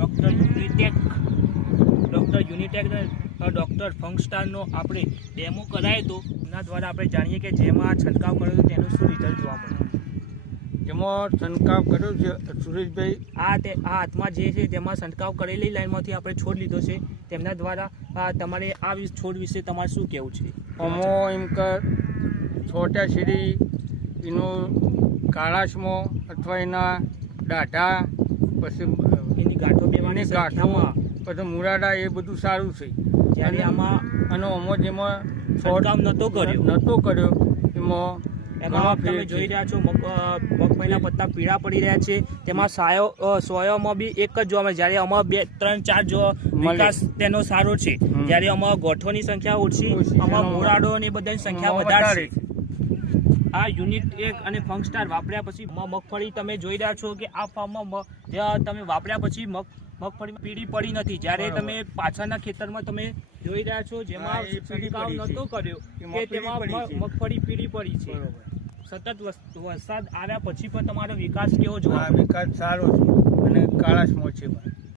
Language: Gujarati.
Doctor Unitech doctor Unitech doctor ફંગસ્ટારનો આપણે ડેમો કરાયો તો એના દ્વારા આપણે જાણીએ કે જેમાં છંટકાવ કર્યો તો તેનું શું રિઝલ્ટ જોવા મળ્યું. જેમાં છંટકાવ કર્યો છે સુરેશભાઈ? આ તે આ હાથમાં જે છે તેમાં છંટકાવ કરેલી લાઈનમાંથી આપણે છોડ લીધો છે તેમના દ્વારા આ તમારે આ છોડ વિશે તમારે શું કહેવું છે? અમો એમ કે છોટા સીડી એનું કાળાશમો અથવા એના દાઢા પછી ગાંઠો બેવાની ગાંઠામાં પછી મુરાડા એ બધું સારું છે. જ્યારે આમાં અને અમો જેમાં છોડકામ નહોતો કર્યો. નહોતો કર્યો. એમાં એમાં તમે જોઈ રહ્યા છો મગ મગફળીના પત્તા પીળા પડી રહ્યા છે. તેમાં સાયો સોયોમાં બી એક જ જોવા મળે. જ્યારે આમાં બે ત્રણ ચાર જો. વિકાસ તેનો સારો છે. જ્યારે આમાં ગોઠોની સંખ્યા ઓછી અમાર મોરાડો ને બધાની સંખ્યા વધારે છે. આ યુનિટ એક અને ફંગસ્ટાર વાપર્યા પછી મ- મગફળી તમે જોઈ રહ્યા છો કે આ ફાર્મમાં તમે વાપર્યા પછી મગ મગફળી પીળી પડી નથી. જ્યારે તમે પાછળના ખેતરમાં તમે જોઈ રહ્યા છો જેમાં છંટકાવ નહોતો કર્યો કે તેમાં છે. મગફળી પીળી પડી છે. સતત વરસાદ આવ્યા પછી પણ તમારો વિકાસ કેવો જોવા વિકાસ સારો છે અને કાળાશમાં છે પણ.